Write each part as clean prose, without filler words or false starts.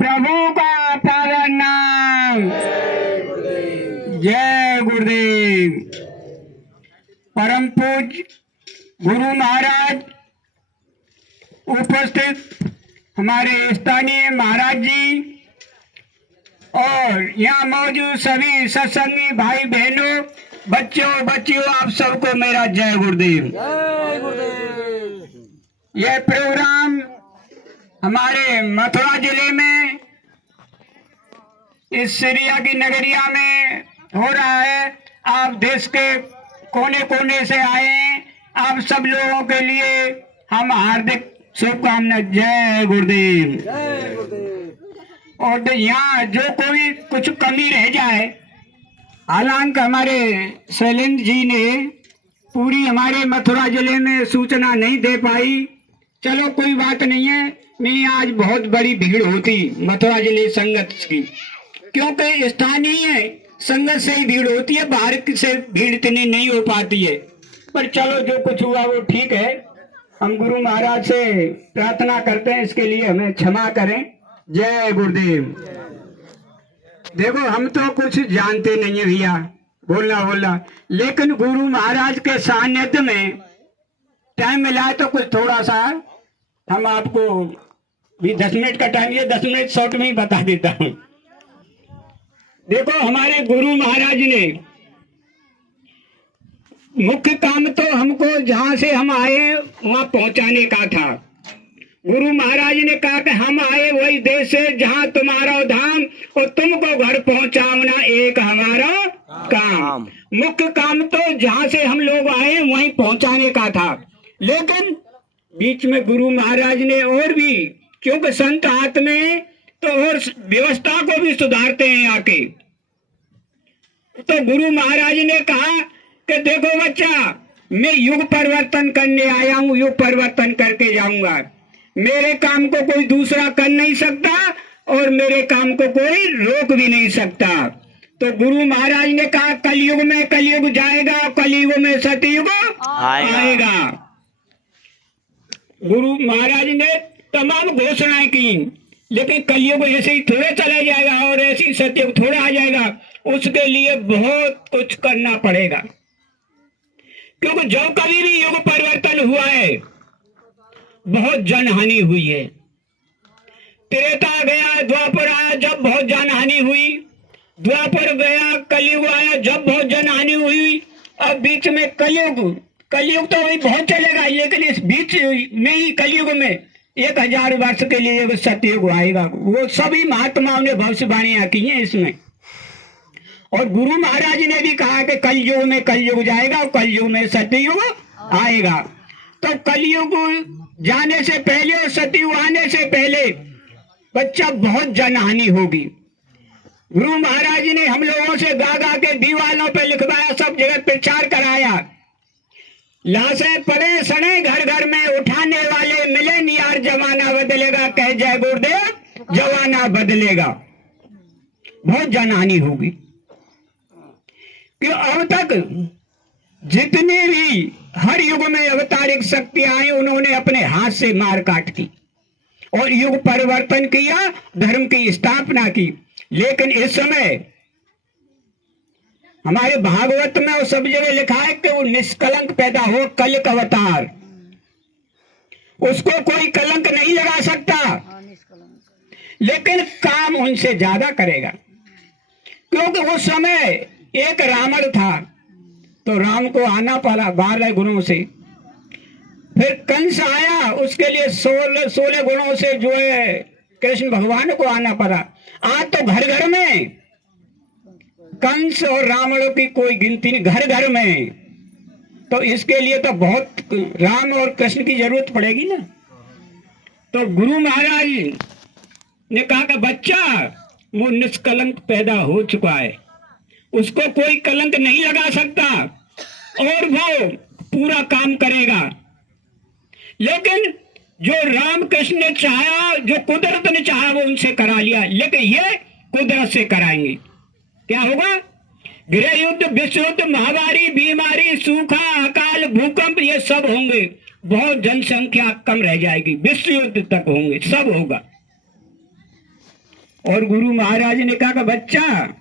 प्रभु का पावन नाम। जय गुरुदेव। परम पूज्य गुरु महाराज, उपस्थित हमारे स्थानीय महाराज जी और यहाँ मौजूद सभी सत्संगी भाई बहनों, बच्चों बच्चियों, आप सबको मेरा जय गुरुदेव। यह प्रोग्राम हमारे मथुरा जिले में इस सिरिया की नगरिया में हो रहा है। आप देश के कोने कोने से आए हैं। आप सब लोगों के लिए हम हार्दिक शुभकामनाएं। जय गुरुदेव। और यहाँ जो कोई कुछ कमी रह जाए, हालांकि हमारे शैलेंद्र जी ने पूरी हमारे मथुरा जिले में सूचना नहीं दे पाई, चलो कोई बात नहीं है। मैं आज बहुत बड़ी भीड़ होती मथुरा जिले संगत की, क्योंकि स्थानीय संगत से ही भीड़ होती है, बाहर से भीड़ इतनी नहीं हो पाती है। पर चलो जो कुछ हुआ वो ठीक है। हम गुरु महाराज से प्रार्थना करते हैं, इसके लिए हमें क्षमा करें। जय गुरुदेव। देखो, हम तो कुछ जानते नहीं है भैया, बोलना, लेकिन गुरु महाराज के सानिध्य में टाइम मिला है तो कुछ थोड़ा सा हम आपको भी 10 मिनट का टाइम, ये 10 मिनट शॉर्ट में ही बता देता हूँ। देखो, हमारे गुरु महाराज ने मुख्य काम तो हमको जहां से हम आए वहां पहुंचाने का था। गुरु महाराज ने कहा कि हम आए वही देश से जहां तुम्हारा धाम और तुमको घर पहुंचाना एक हमारा काम। मुख्य काम तो जहां से हम लोग आए वहीं पहुंचाने का था, लेकिन बीच में गुरु महाराज ने और भी, क्योंकि संत हाथ में तो और व्यवस्था को भी सुधारते हैं आके, तो गुरु महाराज ने कहा कि देखो बच्चा, मैं युग परिवर्तन करने आया हूँ, युग परिवर्तन करके जाऊंगा। मेरे काम को कोई दूसरा कर नहीं सकता और मेरे काम को कोई रोक भी नहीं सकता। तो गुरु महाराज ने कहा कलयुग में कलयुग जाएगा, कलयुग में सतयुग आएगा। गुरु महाराज ने तमाम घोषणाएं की, लेकिन कलयुग ऐसे ही थोड़े चला जाएगा और ऐसे ही सतयुग थोड़े आ जाएगा। उसके लिए बहुत कुछ करना पड़ेगा, क्योंकि जो कभी भी युग परिवर्तन हुआ है बहुत जनहानि हुई है। त्रेता गया, द्वापर आया, जब बहुत जनहानि हुई। द्वापर गया, कलयुग आया, जब बहुत जनहानि हुई। अब बीच में कलयुग तो वही बहुत चलेगा, लेकिन इस बीच में ही कलयुग में 1000 वर्ष के लिए सतयुग आएगा। वो सभी महात्माओं ने भविष्यवाणियां की हैं इसमें। और गुरु महाराज ने भी कहा कि कलयुग में कलयुग जाएगा और कलयुग में सतयुग आएगा। तो कलयुग जाने से पहले और सतयुग आने से पहले बच्चा बहुत जनहानि होगी। गुरु महाराज ने हम लोगों से गा के दीवालों पे लिखवाया, सब जगह प्रचार कराया। लाशें पड़े सड़े घर घर में, उठाने वाले मिले नियार, जमाना बदलेगा, कह जय गुरुदेव, जमाना बदलेगा। बहुत जनहानि होगी, कि अब तक जितने भी हर युग में अवतारिक शक्तियां आई, उन्होंने अपने हाथ से मार काट की और युग परिवर्तन किया, धर्म की स्थापना की। लेकिन इस समय हमारे भागवत में और सब जगह लिखा है कि वो निष्कलंक पैदा हो, कलिक अवतार, उसको कोई कलंक नहीं लगा सकता, लेकिन काम उनसे ज्यादा करेगा। क्योंकि उस समय एक रावण था, तो राम को आना पड़ा 12 गुणों से। फिर कंस आया, उसके लिए 16 गुणों से जो है कृष्ण भगवान को आना पड़ा। आज तो घर घर में कंस और रावणों की कोई गिनती नहीं, घर घर में। तो इसके लिए तो बहुत राम और कृष्ण की जरूरत पड़ेगी ना। तो गुरु महाराज ने कहा कि बच्चा, वो निष्कलंक पैदा हो चुका है, उसको कोई कलंक नहीं लगा सकता और वो पूरा काम करेगा। लेकिन जो राम कृष्ण ने चाहा, जो कुदरत ने चाहा, वो उनसे करा लिया, लेकिन ये कुदरत से कराएंगे। क्या होगा? गृह युद्ध, विश्व युद्ध, महामारी, बीमारी, सूखा, अकाल, भूकंप, ये सब होंगे। बहुत जनसंख्या कम रह जाएगी, विश्व युद्ध तक होंगे, सब होगा। और गुरु महाराज ने कहा कि बच्चा,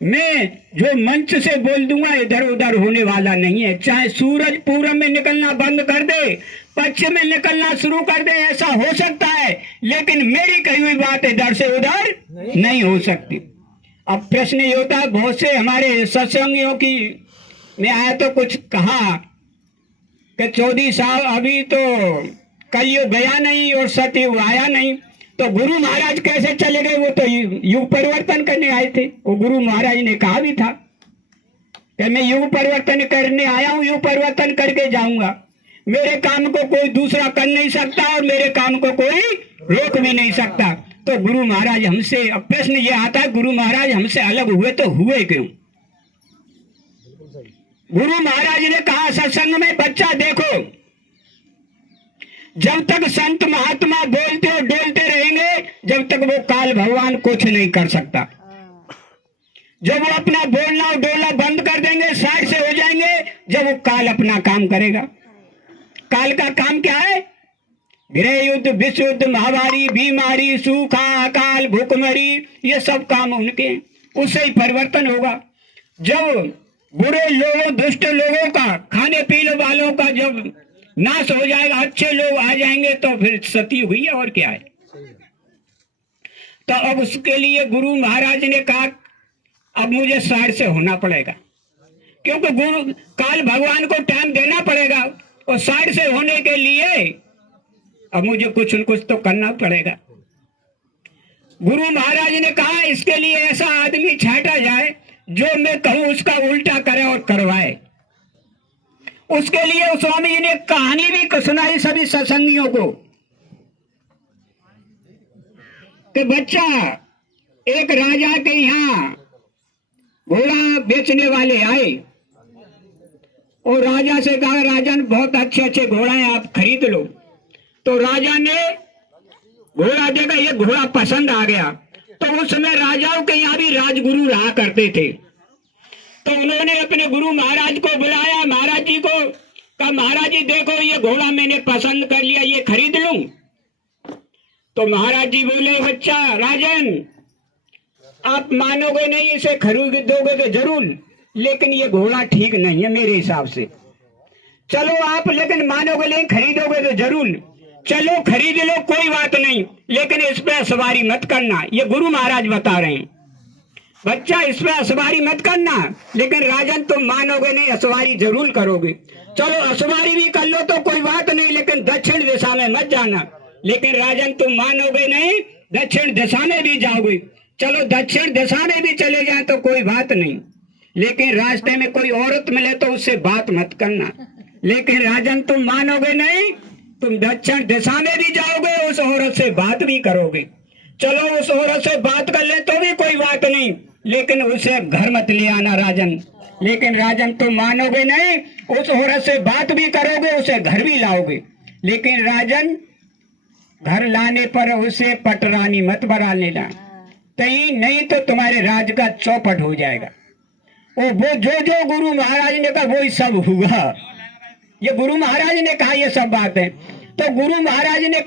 मैं जो मंच से बोल दूंगा इधर उधर होने वाला नहीं है। चाहे सूरज पूरब में निकलना बंद कर दे, पश्चिम में निकलना शुरू कर दे, ऐसा हो सकता है, लेकिन मेरी कही हुई बात इधर से उधर नहीं हो सकती। अब प्रश्न ये होता है, बहुत से हमारे सत्संगियों की में आया तो कुछ कहा कि 14 साल अभी तो कलयुग गया नहीं और सतयुग आया नहीं, तो गुरु महाराज कैसे चले गए? वो तो युग परिवर्तन करने आए थे। वो गुरु महाराज ने कहा भी था कि मैं युग परिवर्तन करने आया हूं, युग परिवर्तन करके जाऊंगा। मेरे काम को कोई दूसरा कर नहीं सकता और मेरे काम को कोई रोक भी नहीं सकता। तो गुरु महाराज हमसे, अब प्रश्न ये आता है, गुरु महाराज हमसे अलग हुए तो हुए क्यों? गुरु महाराज ने कहा सत्संग में, बच्चा देखो, जब तक संत महात्मा बोलते और डोलते रहेंगे, जब तक वो काल भगवान कुछ नहीं कर सकता। जब वो अपना बोलना और डोलना बंद कर देंगे, साइड से हो जाएंगे, जब वो काल अपना काम करेगा। काल का काम क्या है? गृह युद्ध, विश्व युद्ध, महामारी, बीमारी, सूखा, अकाल, भूखमरी, ये सब काम उनके हैं। उससे ही परिवर्तन होगा। जब बुरे लोगों, दुष्ट लोगों का, खाने पीने वालों का जब नाश हो जाएगा, अच्छे लोग आ जाएंगे, तो फिर सतयुग हुई है और क्या है। तो अब उसके लिए गुरु महाराज ने कहा अब मुझे साइड से होना पड़ेगा, क्योंकि गुरु काल भगवान को टाइम देना पड़ेगा, और साइड से होने के लिए अब मुझे कुछ न कुछ तो करना पड़ेगा। गुरु महाराज ने कहा इसके लिए ऐसा आदमी छांटा जाए जो मैं कहूं उसका उल्टा करे और करवाए। उसके लिए उस स्वामी जी ने कहानी भी सुनाई सभी सत्संगियों को कि बच्चा, एक राजा के यहाँ घोड़ा बेचने वाले आए और राजा से कहा, राजन बहुत अच्छे अच्छे घोड़ा हैं, आप खरीद लो। तो राजा ने घोड़ा देखा, ये घोड़ा पसंद आ गया। तो उस समय राजाओं के यहाँ भी राजगुरु रहा करते थे। तो उन्होंने अपने गुरु महाराज को बुलाया, महाराज जी को कहा, महाराज जी देखो ये घोड़ा मैंने पसंद कर लिया, ये खरीद लूं? तो महाराज जी बोले, बच्चा राजन, आप मानोगे नहीं, इसे खरीदोगे तो जरूर, लेकिन ये घोड़ा ठीक नहीं है मेरे हिसाब से। चलो आप लेकिन मानोगे नहीं, खरीदोगे तो जरूर, चलो खरीद लो, कोई बात नहीं, लेकिन इस पे सवारी मत करना। ये गुरु महाराज बता रहे हैं, बच्चा इस पे असवारी मत करना, लेकिन राजन तुम मानोगे नहीं, असवारी जरूर करोगे। चलो असवारी भी कर लो तो कोई बात नहीं, लेकिन दक्षिण दिशा में मत जाना। लेकिन राजन तुम मानोगे नहीं, दक्षिण दिशा में भी जाओगे। चलो दक्षिण दिशा में भी चले जाए तो कोई बात नहीं, लेकिन रास्ते में कोई औरत मिले तो उससे बात मत करना। लेकिन राजन तुम मानोगे नहीं, तुम दक्षिण दिशा में भी जाओगे, उस औरत से बात भी करोगे। चलो उस औरत से बात कर ले तो भी कोई बात नहीं, लेकिन उसे घर मत ले आना राजन। लेकिन राजन तुम मानोगे नहीं, उस औरत से बात भी करोगे, उसे घर भी लाओगे, लेकिन राजन घर लाने पर उसे पटरानी मत बना लेना, नहीं तो तुम्हारे राज का चौपट हो जाएगा। वो जो गुरु महाराज ने कहा वही सब हुआ। ये गुरु महाराज ने कहा ये सब बात है। तो गुरु महाराज ने